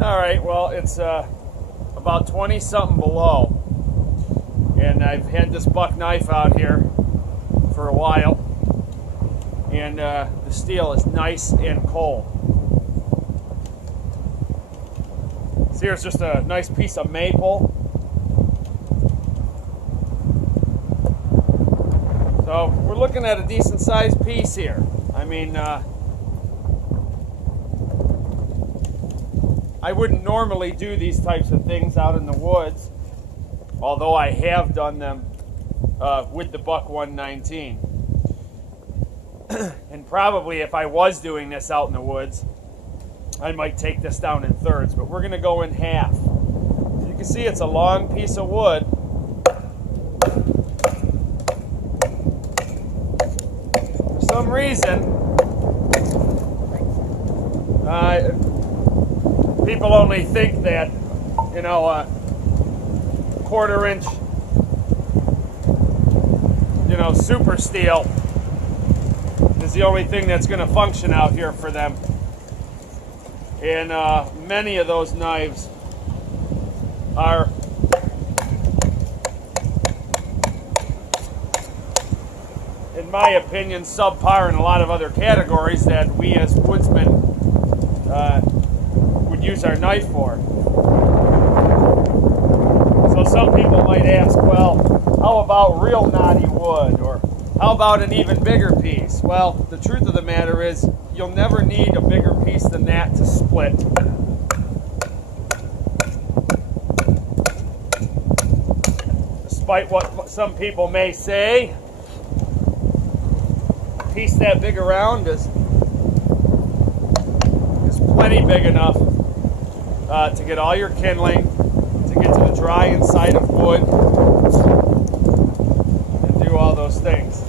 All right, well, it's about 20 something below, and I've had this buck knife out here for a while, and the steel is nice and cold. So here's just a nice piece of maple. So we're looking at a decent sized piece here. I mean, I wouldn't normally do these types of things out in the woods, although I have done them with the Buck 119. And probably if I was doing this out in the woods, I might take this down in thirds, but we're going to go in half. As you can see, it's a long piece of wood. For some reason, people only think that, you know, a quarter-inch, you know, super steel is the only thing that's going to function out here for them. And many of those knives are in my opinion subpar in a lot of other categories that we as woodsmen would use our knife for. So some people might ask, well, how about real knotty wood, or how about an even bigger piece? Well, the truth of the matter is you'll never need a bigger piece than that to split. Despite what some people may say, a piece that big around is plenty big enough to get all your kindling, to get to the dry inside of wood, and do all those things.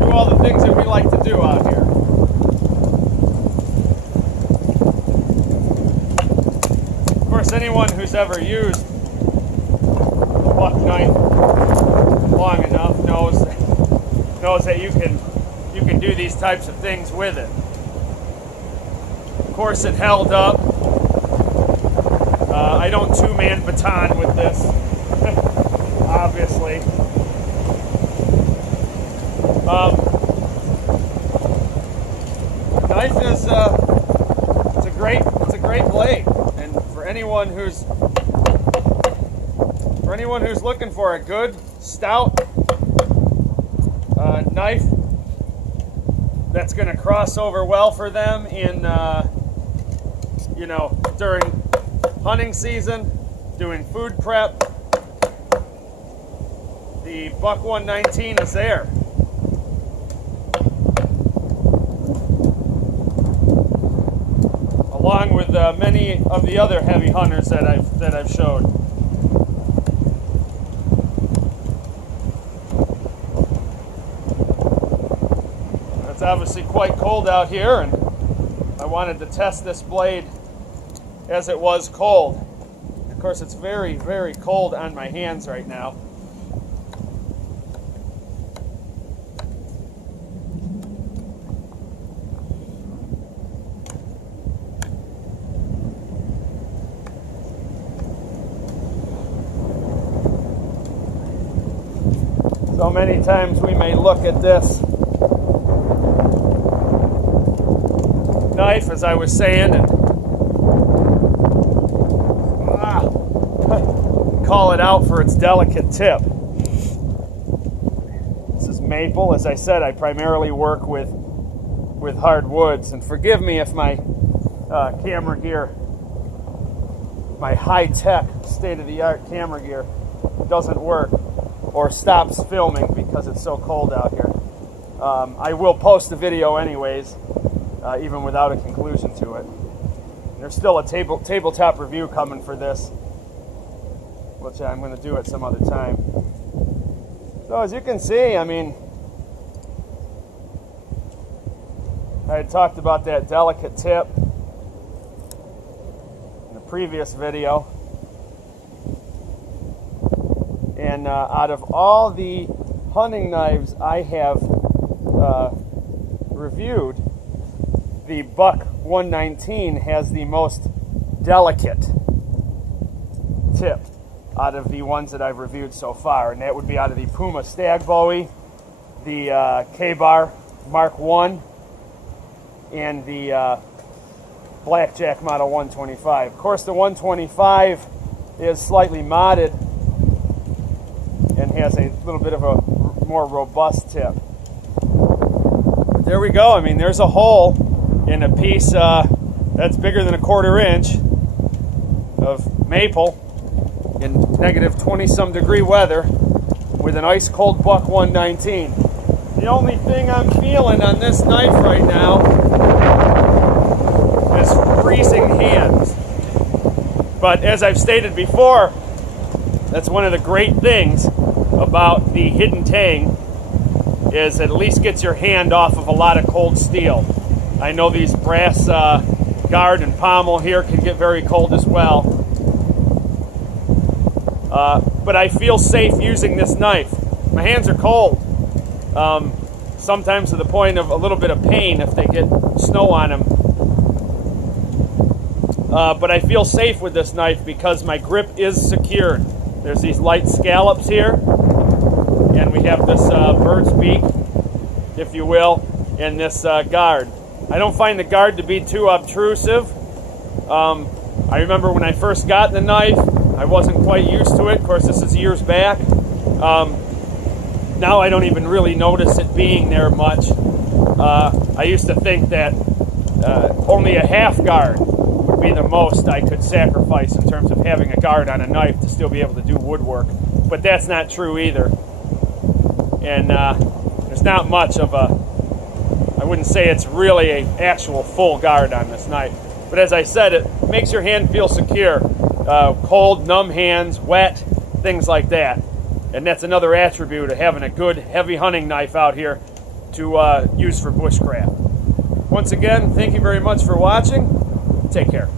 Do all the things that we like to do out here. Of course, anyone who's ever used a buck knife long enough knows that you can do these types of things with it. Of course, it held up. I don't two-man baton with this, obviously. Knife is it's a great blade, and for anyone who's looking for a good stout knife that's going to cross over well for them in you know, during hunting season, doing food prep, the Buck 119 is there. Along with many of the other heavy hunters that I've showed. It's obviously quite cold out here, and I wanted to test this blade as it was cold. Of course, it's very, very cold on my hands right now. So many times we may look at this knife, as I was saying, and call it out for its delicate tip. This is maple. As I said, I primarily work with hardwoods, and forgive me if my camera gear, my high-tech, state-of-the-art camera gear doesn't work or stops filming because it's so cold out here. I will post the video anyways, even without a conclusion to it. There's still a tabletop review coming for this, which I'm going to do at some other time. So as you can see, I mean, I had talked about that delicate tip in the previous video. And out of all the hunting knives I have reviewed, the Buck 119 has the most delicate tip out of the ones that I've reviewed so far, and that would be out of the Puma Stag Bowie, the K-Bar Mark 1, and the Blackjack Model 125. Of course, the 125 is slightly modded and has a little bit of a more robust tip. There we go. I mean, there's a hole in a piece that's bigger than a 1/4 inch of maple in negative 20-some degree weather with an ice cold buck 119. The only thing I'm feeling on this knife right now is freezing hands. But as I've stated before, that's one of the great things about the Hidden Tang, is it at least gets your hand off of a lot of cold steel. I know these brass guard and pommel here can get very cold as well. But I feel safe using this knife. My hands are cold, sometimes to the point of a little bit of pain if they get snow on them. But I feel safe with this knife because my grip is secured. There's these light scallops here, and we have this bird's beak, if you will, and this guard. I don't find the guard to be too obtrusive. I remember when I first got the knife, I wasn't quite used to it. Of course, this is years back. Now I don't even really notice it being there much. I used to think that only a half guard would be the most I could sacrifice in terms of having a guard on a knife to still be able to do woodwork. But that's not true either. And there's not much of a, I wouldn't say it's really an actual full guard on this knife. But as I said, it makes your hand feel secure. Cold, numb hands, wet, things like that. And that's another attribute of having a good heavy hunting knife out here to use for bushcraft. Once again, thank you very much for watching. Take care.